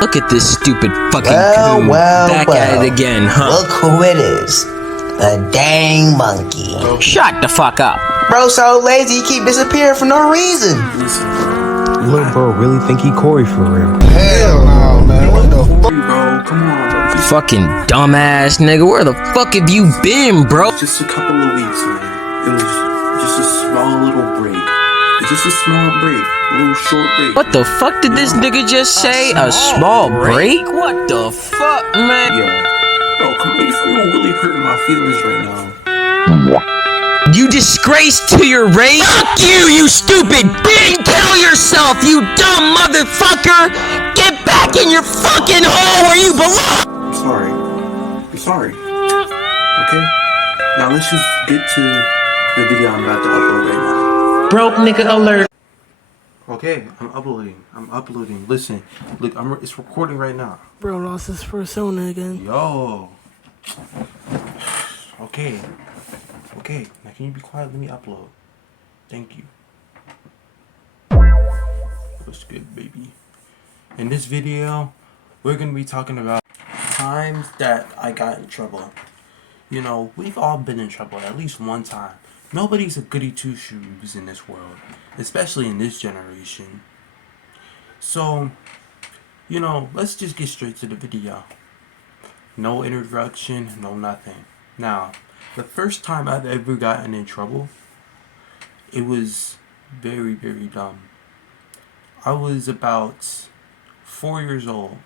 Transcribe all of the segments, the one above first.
Look at this stupid fucking Well, back at it again, huh? Look who it is. A dang monkey. Shut the fuck up. Bro, so lazy, he keep disappearing for no reason. Little bro really think he Corey for real. Hell no, man. What the fuck? Bro, come on, bro. Fucking dumbass nigga, where the fuck have you been, bro? Just a couple of weeks, man. It was just a small little break. It's just a small break. A little short break. What the fuck did this nigga just say? A small break? What the fuck, man? Yeah. Bro, come on, you're really hurting my feelings right now. You disgrace to your race? Fuck you, you stupid bitch! Kill yourself, you dumb motherfucker! Get back in your fucking hole where you belong! I'm sorry. I'm sorry. Okay? Now let's just get to the video I'm about to upload right now. Broke nigga alert. Okay, I'm uploading. Listen, look, it's recording right now. Bro lost his persona again. Yo. Okay. Okay, now can you be quiet? Let me upload. Thank you. What's good, baby? In this video, we're gonna be talking about times that I got in trouble. You know, we've all been in trouble at least one time. Nobody's a goody two-shoes in this world, especially in this generation. So, you know, let's just get straight to the video. No introduction, no nothing. Now, the first time I've ever gotten in trouble, it was very, very dumb. I was about 4 years old,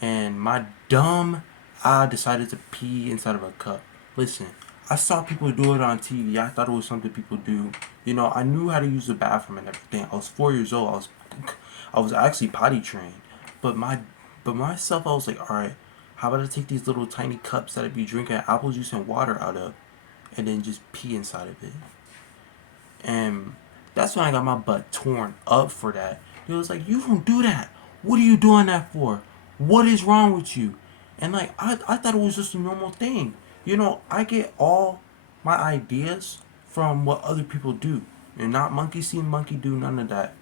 and my dumb I decided to pee inside of a cup. Listen, I saw people do it on TV. I thought it was something people do. You know, I knew how to use the bathroom and everything. I was 4 years old. I was actually potty trained. But myself, I was like, all right, how about I take these little tiny cups that I'd be drinking apple juice and water out of, and then just pee inside of it. And that's when I got my butt torn up for that. It was like, you don't do that. What are you doing that for? What is wrong with you? And like, I thought it was just a normal thing. You know, I get all my ideas from what other people do. And not monkey see, monkey do, none of that.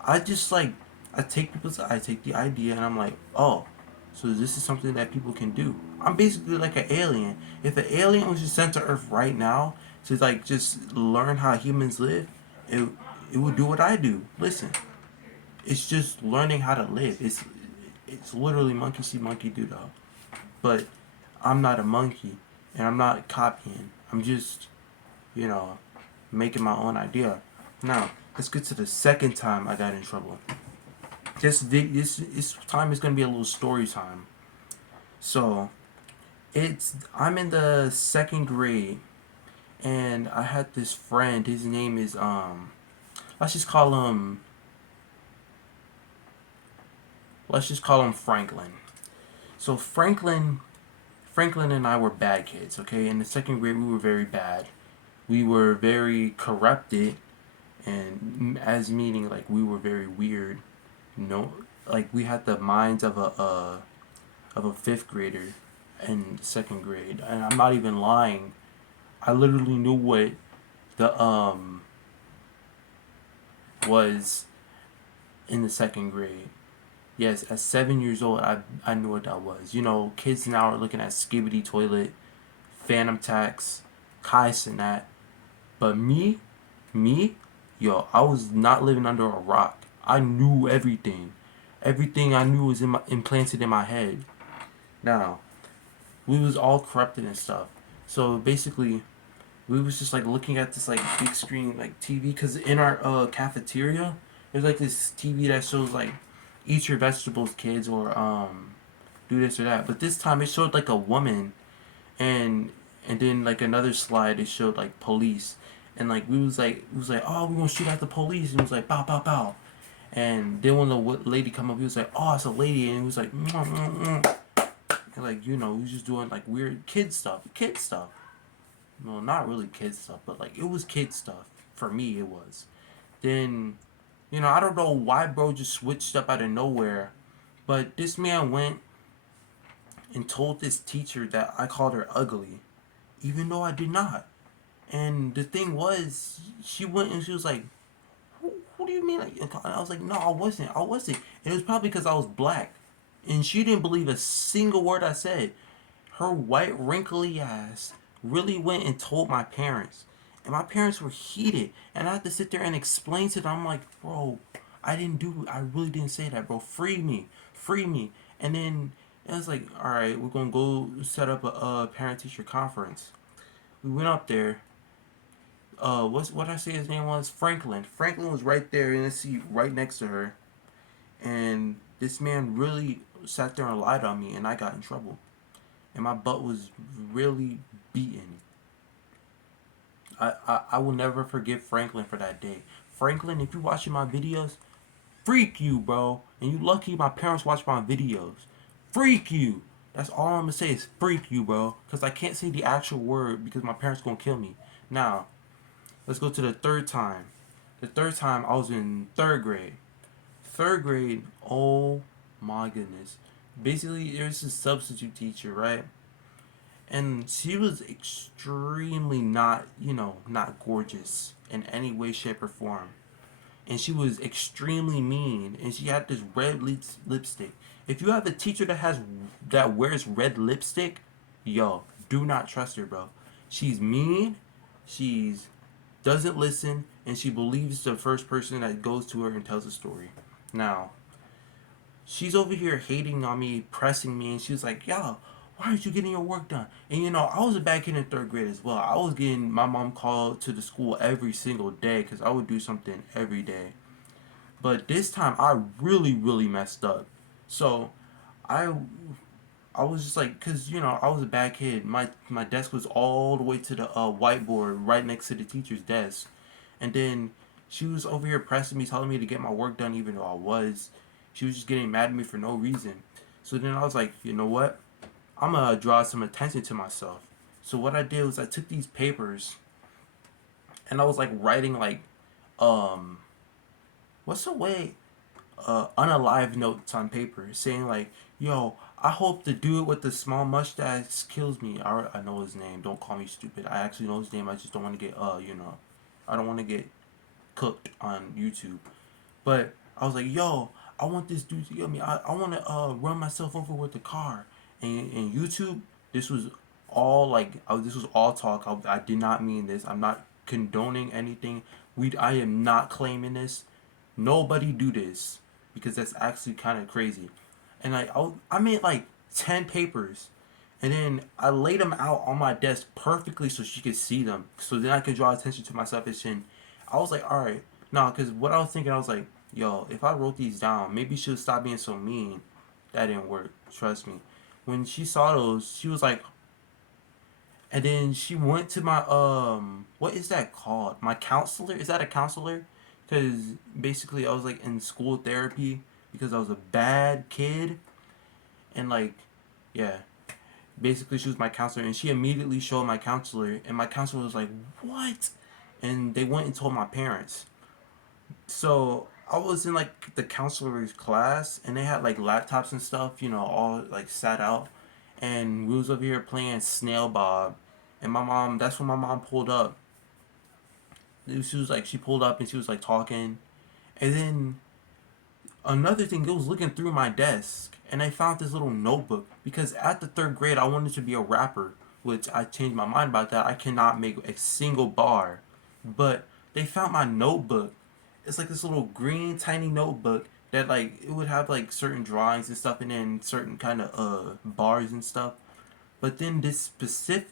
I just like, I take the idea and I'm like, oh, so this is something that people can do. I'm basically like an alien. If an alien was just sent to Earth right now to like just learn how humans live, it would do what I do. Listen, it's just learning how to live. It's literally monkey see, monkey do though. But I'm not a monkey, and I'm not copying. I'm just, you know, making my own idea. Now, let's get to the second time I got in trouble. This time is gonna be a little story time. So, I'm in the second grade, and I had this friend. His name is let's just call him Franklin. So Franklin and I were bad kids, okay? In the second grade, we were very bad. We were very corrupted, and as meaning like we were very weird. No, like we had the minds of a fifth grader in second grade, and I'm not even lying. I literally knew what the was in the second grade. Yes, at 7 years old, I knew what that was. You know, kids now are looking at Skibbity Toilet, Phantom Tax, Kais and that. But me, yo, I was not living under a rock. I knew everything. Everything I knew was implanted in my head. Now, we was all corrupted and stuff. So basically, we was just like looking at this like big screen like TV, because in our cafeteria, there's like this TV that shows like eat your vegetables, kids, or do this or that. But this time it showed like a woman, and then like another slide it showed like police, and like we was like, oh, we're gonna shoot at the police, and it was like bow bow bow. And then when the lady come up, he was like, oh, it's a lady, and he was like, and like, you know, he was just doing like weird kid stuff. No, not really kid stuff, but like it was kid stuff. For me, it was. Then, you know, I don't know why bro just switched up out of nowhere, but this man went and told this teacher that I called her ugly, even though I did not. And the thing was, she went and she was like, who do you mean? Like, I was like, no, I wasn't. And it was probably because I was black. And she didn't believe a single word I said. Her white, wrinkly ass really went and told my parents. And my parents were heated. And I had to sit there and explain to them. I'm like, bro, I really didn't say that, bro. Free me. Free me. And then it was like, all right, we're going to go set up a parent-teacher conference. We went up there. What I say his name was? Franklin. Franklin was right there in the seat right next to her. And this man really sat there and lied on me, and I got in trouble. And my butt was really beaten. I will never forgive Franklin for that day. Franklin, if you're watching my videos, freak you, bro. And you lucky my parents watch my videos. Freak you. That's all I'm gonna say is freak you, bro. Because I can't say the actual word because my parents gonna kill me. Now, let's go to the third time. The third time I was in third grade. Third grade, oh my goodness. Basically, there's a substitute teacher, right? And she was extremely not gorgeous in any way, shape, or form. And she was extremely mean. And she had this red lipstick. If you have a teacher that wears red lipstick, yo, do not trust her, bro. She's mean. She's doesn't listen, and she believes the first person that goes to her and tells a story. Now, she's over here hating on me, pressing me, and she was like, yo, why aren't you getting your work done? And I was a bad kid in third grade as well. I was getting my mom called to the school every single day because I would do something every day. But this time I really, really messed up. So I I was just like, cause I was a bad kid. My desk was all the way to the whiteboard right next to the teacher's desk, and then she was over here pressing me, telling me to get my work done, even though I was. She was just getting mad at me for no reason. So then I was like, you know what? I'm gonna draw some attention to myself. So what I did was I took these papers, and I was like writing like, um, what's the way unalive notes on paper saying like, yo, I hope the dude with the small mustache kills me. I know his name. Don't call me stupid. I actually know his name. I just don't want to get I don't want to get cooked on YouTube. But I was like, yo, I want this dude to kill me. I want to run myself over with the car. And in YouTube, this was all this was all talk. I did not mean this. I'm not condoning anything. I am not claiming this. Nobody do this because that's actually kind of crazy. And I made like 10 papers, and then I laid them out on my desk perfectly so she could see them. So then I could draw attention to myself. And I was like, all right, no, because what I was thinking, I was like, yo, if I wrote these down, maybe she'll stop being so mean. That didn't work. Trust me. When she saw those, she was like, and then she went to my what is that called? My counselor? Is that a counselor? Because basically I was like in school therapy because I was a bad kid, and like, yeah, basically she was my counselor, and she immediately showed my counselor, and my counselor was like, what? And they went and told my parents. So I was in like the counselor's class, and they had like laptops and stuff, all like sat out, and we was over here playing Snail Bob, and my mom. That's when my mom pulled up. She pulled up and she was like talking, and then another thing, it was looking through my desk, and I found this little notebook because at the third grade I wanted to be a rapper, which I changed my mind about that. I cannot make a single bar, but they found my notebook. It's like this little green tiny notebook that like it would have like certain drawings and stuff, and then certain kind of bars and stuff. But then this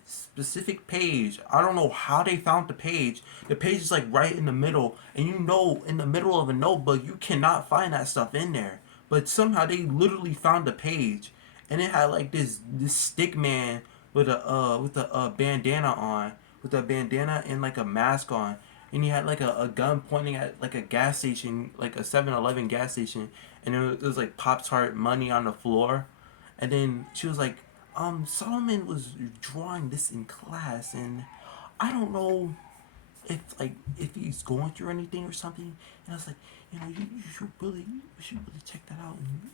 specific page, I don't know how they found the page. The page is like right in the middle, and in the middle of a notebook, you cannot find that stuff in there. But somehow they literally found the page, and it had like this stick man with a bandana on, with a bandana and like a mask on, and he had like a gun pointing at like a gas station, like a 7-Eleven gas station, and it was like Pop Tart money on the floor. And then she was like, Solomon was drawing this in class, and I don't know if he's going through anything or something. And I was like, you should really check that out. And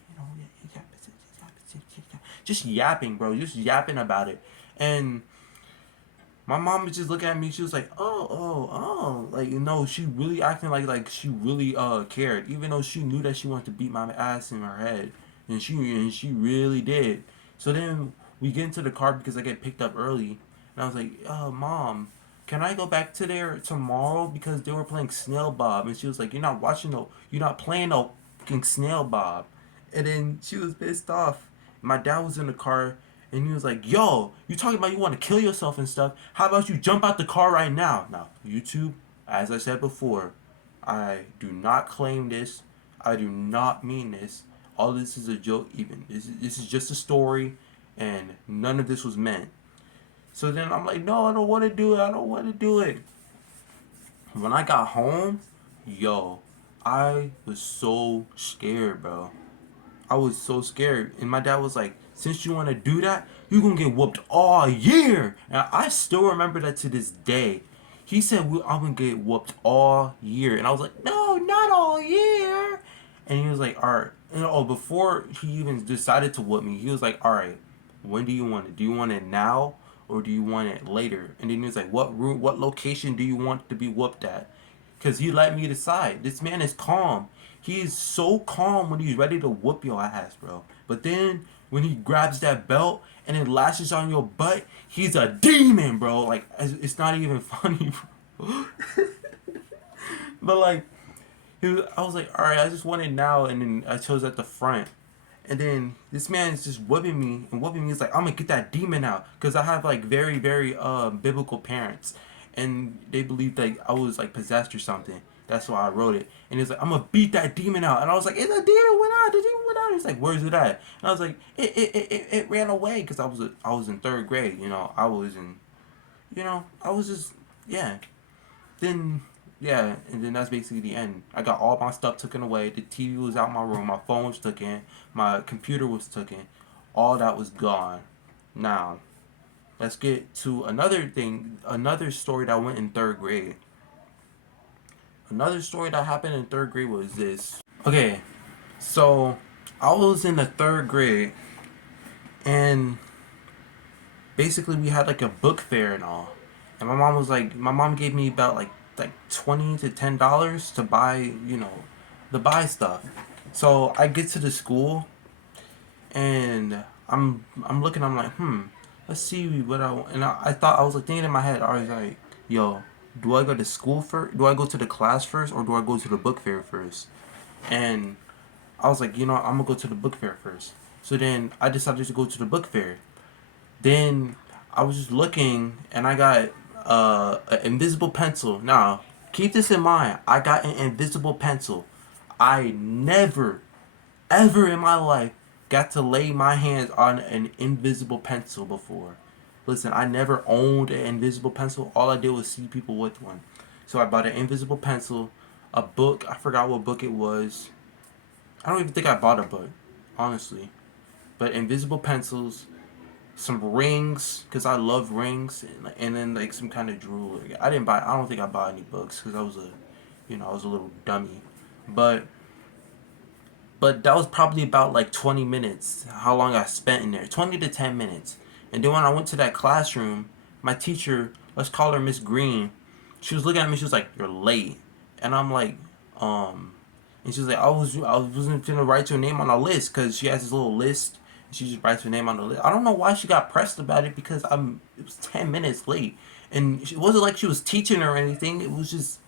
just yapping, bro, just yapping about it. And my mom was just looking at me. She was like, like she really acting like she really cared, even though she knew that she wanted to beat my ass in her head. and she really did. So then we get into the car because I get picked up early, and I was like, Mom, can I go back to there tomorrow because they were playing Snail Bob?" And she was like, you're not playing no fucking Snail Bob." And then she was pissed off. My dad was in the car, and he was like, "Yo, you talking about you want to kill yourself and stuff? How about you jump out the car right now?" Now, YouTube, as I said before, I do not claim this. I do not mean this. All this is a joke. Even this is just a story, and none of this was meant. So then I'm like, "No, I don't want to do it. I don't want to do it." When I got home, yo, I was so scared, bro. I was so scared. And my dad was like, "Since you want to do that, you're going to get whooped all year." And I still remember that to this day. He said, "I'm going to get whooped all year." And I was like, "No, not all year." And he was like, "All right." And before he even decided to whoop me, he was like, "All right, when do you want it? Do you want it now or do you want it later?" And then he was like, "What room, what location do you want to be whooped at?" Because he let me decide. This man is calm. He is so calm when he's ready to whoop your ass, bro. But then when he grabs that belt and it lashes on your butt, he's a demon, bro. Like, it's not even funny, bro. But like, I was like, all right, I just want it now, and then I chose at the front. And then this man is just whooping me and whooping me. He's like, "I'm gonna get that demon out," because I have like very very biblical parents, and they believed like I was like possessed or something. That's why I wrote it. And he's like, "I'm gonna beat that demon out," and I was like, "It's a demon went out. The demon went out." He's like, "Where's it at?" And I was like, "It ran away," because I was in third grade. I was just yeah. Then yeah, and then that's basically the end. I got all my stuff taken away. The TV was out my room. My phone was taken. My computer was taken. All that was gone. Now, let's get to another thing. Another story that went in third grade. Another story that happened in third grade was this. Okay, so I was in the third grade, and basically we had like a book fair and all. And my mom gave me about like $20 to $10 to buy stuff. So I get to the school, and I'm looking. I'm like, let's see what I want. And I thought, I was like thinking in my head. I was like, yo, do I go to school first? Do I go to the class first, or do I go to the book fair first? And I was like, I'm gonna go to the book fair first. So then I decided to go to the book fair. Then I was just looking, and I got an invisible pencil. Now, keep this in mind. I got an invisible pencil. I never, ever in my life got to lay my hands on an invisible pencil before. Listen, I never owned an invisible pencil. All I did was see people with one. So I bought an invisible pencil, a book. I forgot what book it was. I don't even think I bought a book, honestly. But invisible pencils, some rings, because I love rings, and then like some kind of jewelry. I don't think I bought any books because I was a little dummy. But that was probably about like 20 minutes, how long I spent in there. 20 to 10 minutes. And then when I went to that classroom, my teacher, let's call her Miss Green, she was looking at me, she was like, "You're late." And I'm like, and she was like, I wasn't gonna write your name on a list, because she has this little list. She just writes her name on the list. I don't know why she got pressed about it, because it was 10 minutes late. And it wasn't like she was teaching or anything. It was just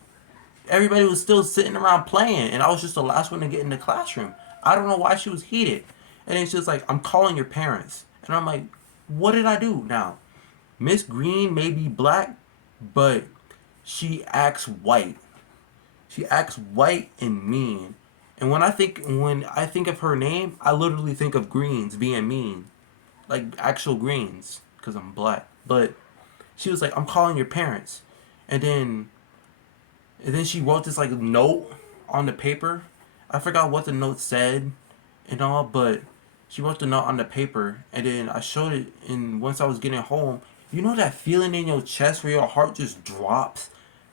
everybody was still sitting around playing, and I was just the last one to get in the classroom. I don't know why she was heated. And it's just like, "I'm calling your parents." And I'm like, what did I do now? Miss Green may be black, but she acts white. She acts white and mean. And when I think of her name, I literally think of greens being mean. Like actual greens, because I'm black. But she was like, "I'm calling your parents." And then she wrote this like note on the paper. I forgot what the note said and all, but she wrote the note on the paper, and then I showed it. And once I was getting home, you know that feeling in your chest where your heart just drops,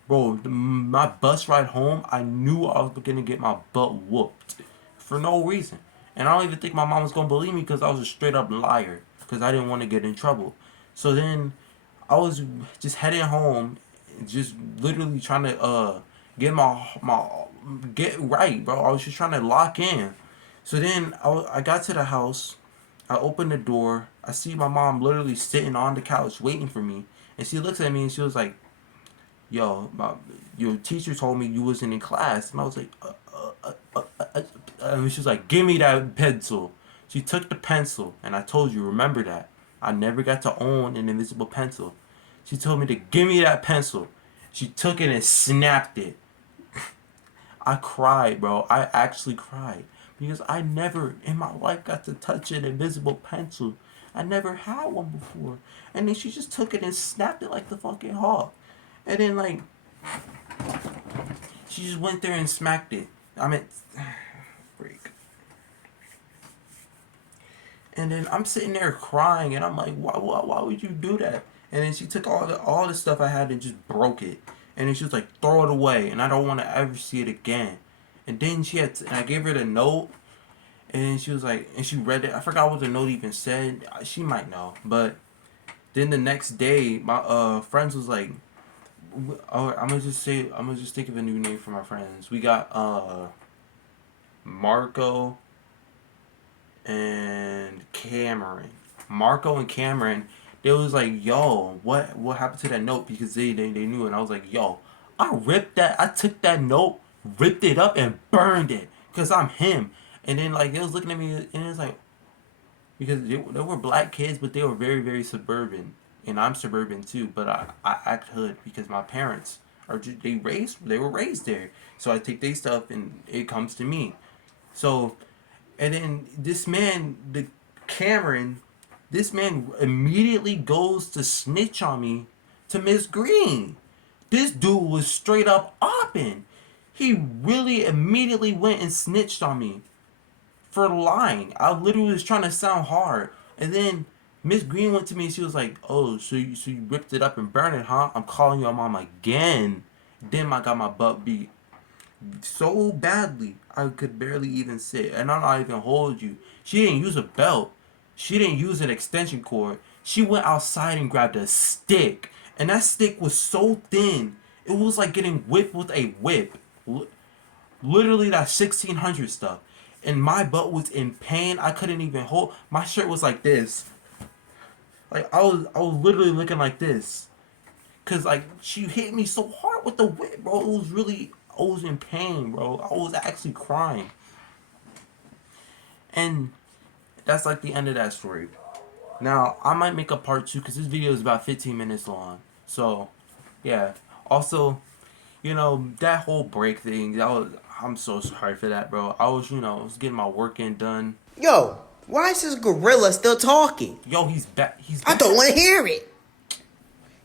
bro. My bus ride home, I knew I was gonna get my butt whooped for no reason, and I don't even think my mom was gonna believe me because I was a straight up liar because I didn't want to get in trouble. So then I was just heading home, just literally trying to get my get right, bro. I was just trying to lock in. So then I got to the house. I opened the door. I see my mom literally sitting on the couch waiting for me. And she looks at me and she was like, yo, your teacher told me you wasn't in class. And I was like, and she was like, give me that pencil. She took the pencil. And I told you, remember that. I never got to own an invisible pencil. She told me to give me that pencil. She took it and snapped it. I cried, bro. I actually cried. Because I never in my life got to touch an invisible pencil. I never had one before. And then she just took it and snapped it like the fucking hawk. And then, like, she just went there and smacked it. I mean, freak. And then I'm sitting there crying, and I'm like, why would you do that? And then she took all the stuff I had and just broke it. And then she was like, throw it away, and I don't want to ever see it again. And then and I gave her the note, and she was like, and she read it. I forgot what the note even said. She might know, but then the next day, my friends was like, I'm gonna just think of a new name for my friends. We got Marco and Cameron. Marco and Cameron, they was like, yo, what happened to that note? Because they knew, and I was like, yo, I took that note, ripped it up, and burned it, because I'm him. And then, like, they was looking at me, and it was like, because they were black kids, but they were very, very suburban. And I'm suburban too, but I act hood because my parents they were raised there. So I take their stuff and it comes to me. So, and then this man, this man immediately goes to snitch on me to Miss Green. This dude was straight up opping. He really immediately went and snitched on me for lying. I literally was trying to sound hard. And then Miss Green went to me and she was like, oh, so you ripped it up and burned it, huh? I'm calling your mom again. Then I got my butt beat so badly I could barely even sit. And I'm not even hold you. She didn't use a belt. She didn't use an extension cord. She went outside and grabbed a stick. And that stick was so thin. It was like getting whipped with a whip. Literally that 1600 stuff. And my butt was in pain. I couldn't even hold. My shirt was like this. Like, I was literally looking like this. Cause, like, she hit me so hard with the whip, bro. I was in pain, bro. I was actually crying. And that's, like, the end of that story. Now, I might make a part 2, because this video is about 15 minutes long. So, yeah. Also, that whole break thing, I'm so sorry for that, bro. I was getting my work in done. Yo, why is this gorilla still talking? Yo, he's back. I don't want to hear it.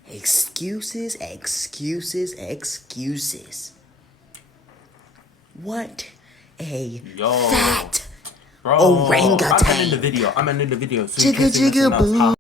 Excuses, excuses, excuses. What a fat bro, orangutan. I'm ending the video. So Jigga jigga boo.